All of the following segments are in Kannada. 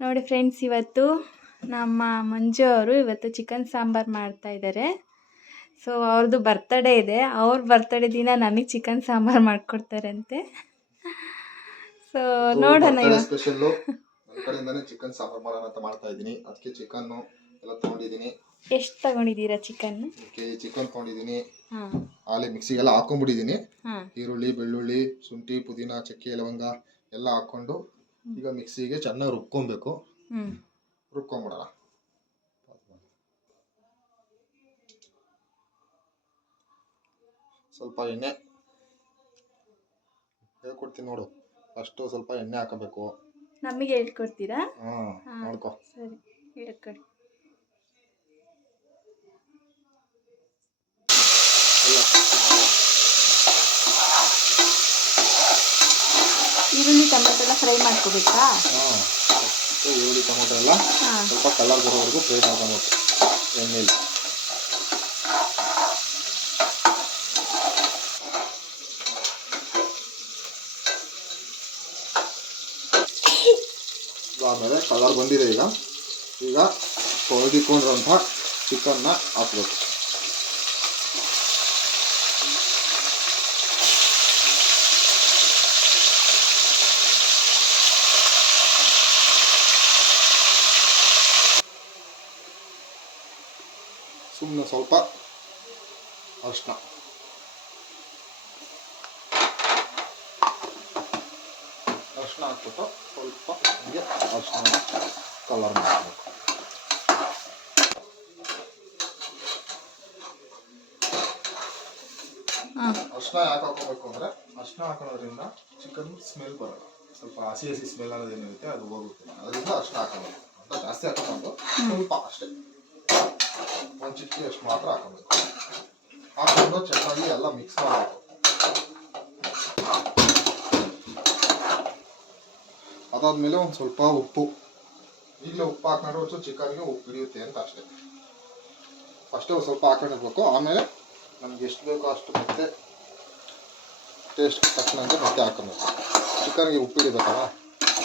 ನೋಡಿ ಫ್ರೆಂಡ್ಸ್ ಇವತ್ತು ನಮ್ಮ ಮಂಜು ಅವರು ಇವತ್ತು ಚಿಕನ್ ಸಾಂಬಾರು ಮಾಡ್ತಾ ಇದ್ದಾರೆ ಸೊ ಅವ್ರದ್ದು ಬರ್ತಡೇ ಇದೆ. ಅವ್ರ ಬರ್ತಡೇ ದಿನ ನನಗೆ ಚಿಕನ್ ಸಾಂಬಾರು ಮಾಡಿಕೊಡ್ತಾರಂತೆ. ಸೊ ನೋಡೋಣ ಚಿಕನ್ ಸಾಂಬಾರ್ ಮಾಡೋಣ ಅಂತ ಮಾಡ್ತಾ ಇದ್ದೀನಿ. ಅದಕ್ಕೆ ಚಿಕನ್ನು ಎಲ್ಲ ತಗೊಂಡಿದ್ದೀನಿ. ಎಷ್ಟು ತಗೊಂಡಿದ್ದೀರಾ ಚಿಕನ್ ಕೆಜಿ ಚಿಕನ್ ತೊಗೊಂಡಿದ್ದೀನಿ. ಆಲೆ ಮಿಕ್ಸಿಗೆಲ್ಲ ಹಾಕೊಂಡ್ಬಿಟ್ಟಿದ್ದೀನಿ ಈರುಳ್ಳಿ ಬೆಳ್ಳುಳ್ಳಿ ಶುಂಠಿ ಪುದೀನ ಚಕ್ಕೆ ಲವಂಗ ಎಲ್ಲ ಹಾಕ್ಕೊಂಡು ಈಗ ಮಿಕ್ಸಿಗೆ ಚೆನ್ನಾಗಿ ರುಬ್ಕೊಬೇಕು. ಹ್ಞೂ ರುಬ್ಕೊಂಬಿಡೋಣ. ಸ್ವಲ್ಪ ಎಣ್ಣೆ. ಹೇಳ್ಕೊಡ್ತೀನಿ ನೋಡು. ಫಸ್ಟು ಸ್ವಲ್ಪ ಎಣ್ಣೆ ಹಾಕಬೇಕು. ನಮಗೆ ಹೇಳ್ಕೊಡ್ತೀರಾ? ಹಾಂ ಹಾಂ ನೋಡ್ಕೊ. ಸರಿ ಹೇಳ್ಕೊಡಿ ಈರುಳ್ಳಿ ಟೊಮೆಟೊ ಎಲ್ಲ ಫ್ರೈ ಮಾಡ್ಕೋಬೇಕಾ? ಹಾಂ ಈರುಳ್ಳಿ ಟೊಮೊಟೊ ಎಲ್ಲ ಹಾಂ. ಸ್ವಲ್ಪ ಕಲರ್ ಬರೋವರೆಗೂ ಫ್ರೈ ಮಾಡ್ಕೊಬೇಕು ಎಣ್ಣೆಲಿ. ಆಮೇಲೆ ಕಲರ್ ಬಂದಿದೆ ಈಗ. ಈಗ ತೊಳೆದಿಕೊಂಡಿರೋಂಥ ಚಿಕನ್ನ ಹಾಕ್ಬೇಕು. ಸುಮ್ಮನೆ ಸ್ವಲ್ಪ ಅರಿಶಿನ ಅರಿಶಿನ ಹಾಕ್ಬಿಟ್ಟು ಸ್ವಲ್ಪ ಹೀಗೆ ಅರಿಶಿನ ಕಲರ್ ಮಾಡಬೇಕು. ಅರ್ಶಿನ ಯಾಕೆ ಹಾಕೋಬೇಕು ಅಂದರೆ ಅರ್ಶಿನ ಹಾಕೋದ್ರಿಂದ ಚಿಕನ್ ಸ್ಮೆಲ್ ಬರಲ್ಲ. ಸ್ವಲ್ಪ ಹಸಿ ಹಸಿ ಸ್ಮೆಲ್ ಅನ್ನೋದು ಏನಿರುತ್ತೆ ಅದು ಹೋಗುತ್ತೆ. ಅದರಿಂದ ಅರಿಶಿನ ಹಾಕೋಬೇಕು. ಅಂತ ಜಾಸ್ತಿ ಹಾಕೋಬಾರ್ದು. ಸ್ವಲ್ಪ ಅಷ್ಟೇ. ಒಂದು ಚಿಟಿಕೆ ಅಷ್ಟು ಮಾತ್ರ ಹಾಕೋಬೇಕು. ಹಾಕೊಂಡು ಚೆನ್ನಾಗಿ ಎಲ್ಲ ಮಿಕ್ಸ್ ಮಾಡಬೇಕು. ಅದಾದ್ಮೇಲೆ ಒಂದು ಸ್ವಲ್ಪ ಉಪ್ಪು. ಈಗಲೇ ಉಪ್ಪು ಹಾಕೊಂಡ್ರೆ ಒಂಚೂರು ಚಿಕನ್ಗೆ ಉಪ್ಪು ಹಿಡಿಯುತ್ತೆ ಅಂತ ಅಷ್ಟೇ. ಫಸ್ಟೇ ಒಂದು ಸ್ವಲ್ಪ ಹಾಕೊಂಡಿರ್ಬೇಕು ಆಮೇಲೆ ನಮ್ಗೆ ಎಷ್ಟು ಬೇಕೋ ಅಷ್ಟು ಮತ್ತೆ ಟೇಸ್ಟ್ ತಕ್ಕನಂಗೆ ಮತ್ತೆ ಹಾಕೊಬೇಕು ಚಿಕನ್ಗೆ ಉಪ್ಪು ಹಿಡಿಬೇಕಲ್ಲ?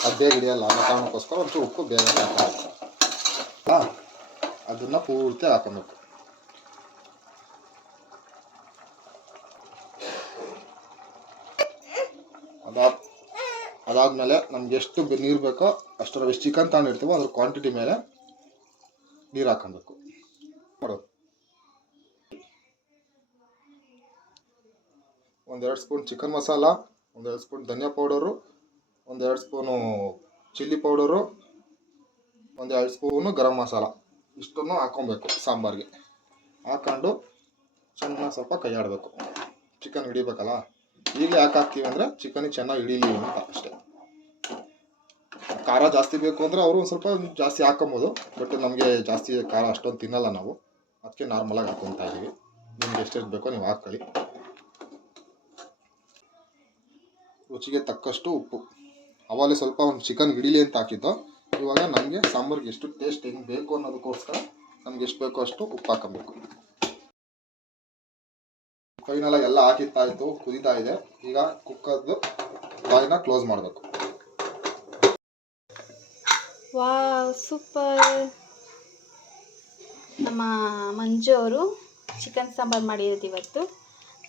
ಅದು ಬೇಗ ಹಿಡಿಯಲ್ಲ. ಅನ್ನೋ ಕಾರಣಕ್ಕೋಸ್ಕರ ಒಂಚೂರು ಉಪ್ಪು ಬೇಗನೆ ಹಾಕಬೇಕು ಅದನ್ನು ಪೂರ್ತಿ ಹಾಕೊಬೇಕು. ಅದಾದ, ಅದಾದಮೇಲೆ ನಮ್ಗೆ ಎಷ್ಟು ನೀರು ಬೇಕೋ ಅಷ್ಟರ ಎಷ್ಟು ಚಿಕನ್ ತಗೊಂಡಿರ್ತೀವೋ ಅದ್ರ ಕ್ವಾಂಟಿಟಿ ಮೇಲೆ ನೀರು ಹಾಕೊಬೇಕು ಒಂದೆರಡು ಸ್ಪೂನ್ ಚಿಕನ್ ಮಸಾಲ, ಒಂದೆರಡು ಸ್ಪೂನ್ ಧನಿಯಾ ಪೌಡರು, ಒಂದೆರಡು ಸ್ಪೂನು ಚಿಲ್ಲಿ ಪೌಡರು, ಒಂದೆರಡು ಸ್ಪೂನು ಗರಂ ಮಸಾಲ. ಇಷ್ಟನ್ನು ಹಾಕೊಬೇಕು, ಸಾಂಬಾರಿಗೆ. ಹಾಕೊಂಡು ಚೆನ್ನಾಗಿ ಸ್ವಲ್ಪ ಕೈ ಆಡಬೇಕು ಚಿಕನ್ ಹಿಡಿಬೇಕಲ್ಲ? ಈಗ ಯಾಕೆ ಹಾಕ್ತೀವಿ ಅಂದರೆ ಚಿಕನಿಗೆ ಚೆನ್ನಾಗಿ ಹಿಡೀಲಿ ಅಂತ ಅಷ್ಟೇ. ಖಾರ ಜಾಸ್ತಿ ಬೇಕು ಅಂದರೆ ಅವರು ಒಂದು ಸ್ವಲ್ಪ ಜಾಸ್ತಿ ಹಾಕೊಬೋದು, ಬಟ್ ನಮಗೆ ಜಾಸ್ತಿ ಖಾರ ಅಷ್ಟೊಂದು ತಿನ್ನಲ್ಲ ನಾವು. ಅದಕ್ಕೆ ನಾರ್ಮಲಾಗಿ ಹಾಕ್ಕೊತಾ ಇದ್ದೀವಿ ನಿಮ್ಗೆ ಎಷ್ಟೆಷ್ಟು ಬೇಕೋ ನೀವು ಹಾಕ್ಕೊಳ್ಳಿ ರುಚಿಗೆ ತಕ್ಕಷ್ಟು ಉಪ್ಪು. ಅವಾಗಲೇ ಸ್ವಲ್ಪ ಒಂದು ಚಿಕನ್ ಹಿಡಿಲಿ ಅಂತ ಹಾಕಿದ್ದು. ಇವಾಗ ನಮಗೆ ಸಾಂಬಾರ್ಗೆ ಎಷ್ಟು ಟೇಸ್ಟ್ ಹೆಂಗೆ ಬೇಕು ಅನ್ನೋದಕ್ಕೋಸ್ಕರ ನಮ್ಗೆ ಎಷ್ಟು ಬೇಕೋ ಅಷ್ಟು ಉಪ್ಪು ಹಾಕಬೇಕು ಫೈನಲ್ ಎಲ್ಲ ಹಾಕಿತ್ತಾಯ್ತು, ಕುದಿತಾ ಇದೆ. ಈಗ ಕುಕ್ಕರ್ದು ಬಾಯಿನ ಕ್ಲೋಸ್ ಮಾಡಬೇಕು. ವಾವ್ ಸೂಪರ್ ನಮ್ಮ ಮಂಜು ಅವರು ಚಿಕನ್ ಸಾಂಬಾರು ಮಾಡಿರೋದು ಇವತ್ತು.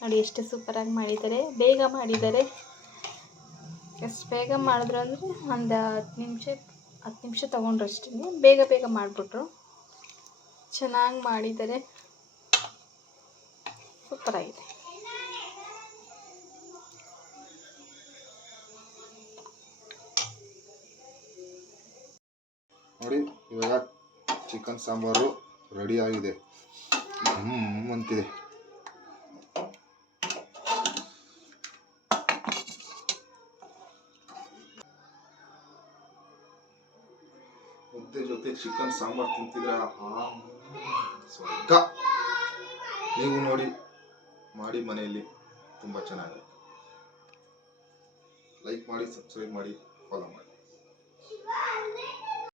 ನೋಡಿ ಎಷ್ಟು ಸೂಪರಾಗಿ ಮಾಡಿದ್ದಾರೆ. ಬೇಗ ಮಾಡಿದ್ದಾರೆ. ಎಷ್ಟು ಬೇಗ ಮಾಡಿದ್ರು ಅಂದರೆ ಒಂದು ಹತ್ತು ನಿಮಿಷ ಹತ್ತು ನಿಮಿಷ ತೊಗೊಂಡ್ರು ಅಷ್ಟೇ ಬೇಗ ಬೇಗ ಮಾಡಿಬಿಟ್ರು. ಚೆನ್ನಾಗಿ ಮಾಡಿದ್ದಾರೆ. ಸೂಪರಾಗಿದೆ ನೋಡಿ, ಇವಾಗ ಚಿಕನ್ ಸಾಂಬಾರು ರೆಡಿ ಆಗಿದೆ. ಹ್ಮ್, ಅಂತಿದೆ. ಮುದ್ದೆ ಜೊತೆ ಚಿಕನ್ ಸಾಂಬಾರ್ ತಿಂತಿದ್ರೆ ಆಹಾ, ಸ್ವರ್ಗ. ನೀವು ನೋಡಿ ಮಾಡಿ ಮನೆಯಲ್ಲಿ ತುಂಬ ಚೆನ್ನಾಗಿ ಲೈಕ್ ಮಾಡಿ ಸಬ್ಸ್ಕ್ರೈಬ್ ಮಾಡಿ ಫಾಲೋ ಮಾಡಿ.